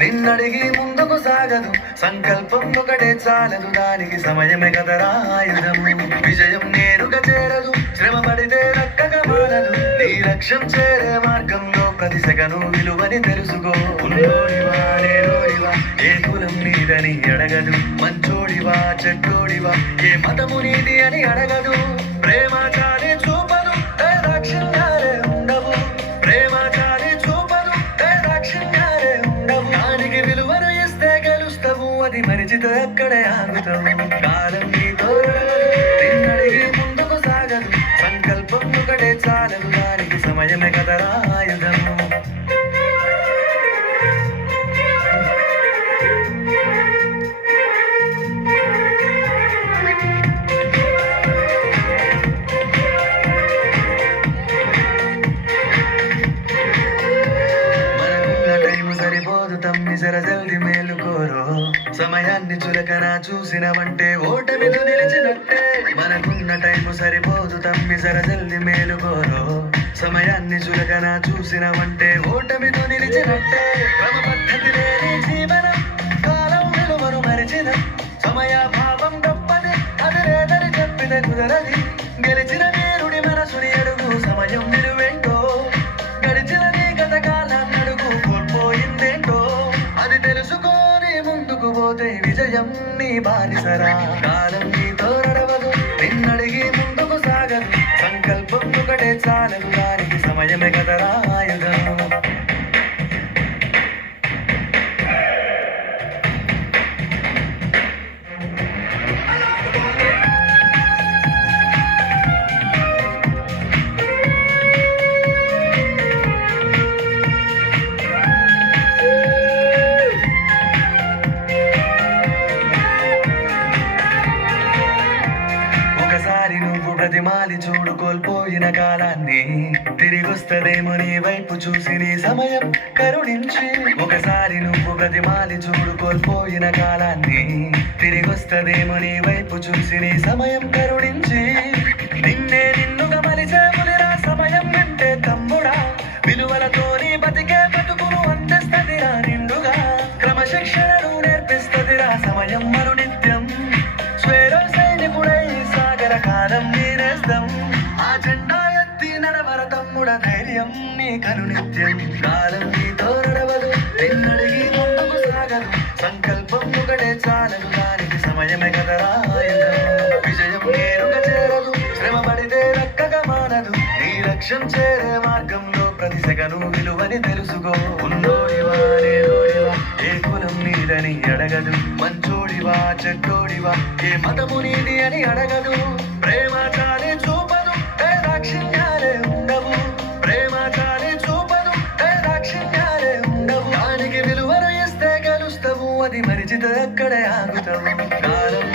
నిన్నడిగి ముందుకు సాగదు, సంకల్పం ఒకటే చాలదు, దానికి సమయమే కదరా ఆయుధం. విజయం నేరుగా చేరదు, శ్రమ పడితే రక్కగా మారదు, నీ లక్ష్యం చేరే మార్గంలో ప్రతి సెకను విలువని తెలుసుకో. ఉన్నోడివా లేనోడివా, ఏ కులం నీదని అడగదు, మంచోడివా చెడ్డోడివా, ఏ మతము నీది అని అడగదు. ప్రేమ చాలి చూపదు, దాక్షిణ్యాలే ఉండవు, ప్రేమ చాలి చూపదు, దాక్షిణ్యాలే ఉండవు. దానికి విలువను ఇస్తే గెలుస్తావు, అది మరిచితే అక్కడే ఆగుతావు. కాలం నీతో నిన్నడిగి ముందుకు సాగదు, సంకల్పం ఒకటే చాలదు, దానికి సమయమే కదరా ఆయుధం. తమ్మి జర జల్ది మేలుకోరో, సమయాన్ని చులకన చూసినవంటే ఓటమితో నిలిచినట్టే. మనకున్న టైము సరిపోదు తమ్మి జర జల్ది మేలుకోరో, సమయాన్ని చులకన చూసినవంటే ఓటమితో నిలిచినట్టే. క్రమ పద్ధతి లేని జీవనం, కాలం విలువను మరిచిన, సమయ భావం గొప్పది, అది లేదని చెప్పిన కుదరది. గెలిచిన వీరుడి మనసుని అడుగు, సమయం విలువేంటో, గడిచిన నీ గత కాలాన్ని అడుగు, కోల్పోయిందేంటో అది తెలుసుకొని ముందుకు పోతే విజయం నీ బానిసరా. కాలం నీతో నడవదు, నిన్నడిగి ముందుకు సాగదు, సంకల్పం ఒకటే చాలదు, దానికి సమయమే కదరా ఆయుధం. ఒకసారి నువ్వు ప్రతిమాలి చూడు కోల్పోయిన కాలాన్ని, తిరిగొస్తదేమో నీ వైపు చూసి నీ సమయం కరుణించి. ఒకసారి నువ్వు ప్రతిమాలి చూడు కోల్పోయిన కాలాన్ని, తిరిగొస్తదేమో నీ వైపు చూసి నీ సమయం కరుణించి. నిన్నే నిన్నుగా మలిచేములిరా సమయం అంటే తమ్ముడా, విలువలతో నీ బతికే బతుకును అందిస్తదిరా నిండుగా. క్రమశిక్షణను నేర్పిస్తదిరా సమయం మరు నిత్యం. స్వేరో సైనికుడై సాగర కాలం నీరేస్తాం, ఆ జెండా ఎత్తి నడవర తమ్ముడ ధైర్యం నీ కనునిత్యం. కాలం నీతో నడవదు, నిన్నడిగి ముందుకు సాగదు, సంకల్పం ఒకటే చాలదు, దానికి సమయమే కదరా ఆయుధం. విజయం నేరుగా చేరదు, శ్రమ పడితే రక్కగా మారదు, నీ లక్ష్యం చేరే మార్గంలో ప్రతి సెకను విలువని తెలుసుకో. ఉన్నోడివా లేనోడివా, ఏ కులం నీదని అడగదు, మంచోడివా చెడ్డోడివా, ఏ మతము నీది అని అడగదు. ప్రేమ చాలి చూపదు, దాక్షిణ్యాలే ఉండవు, ప్రేమ చాలి చూపదు, దాక్షిణ్యాలే ఉండవు. దానికి విలువను ఇస్తే గెలుస్తావు, అది మరిచితే అక్కడే ఆగుతావు. కాలం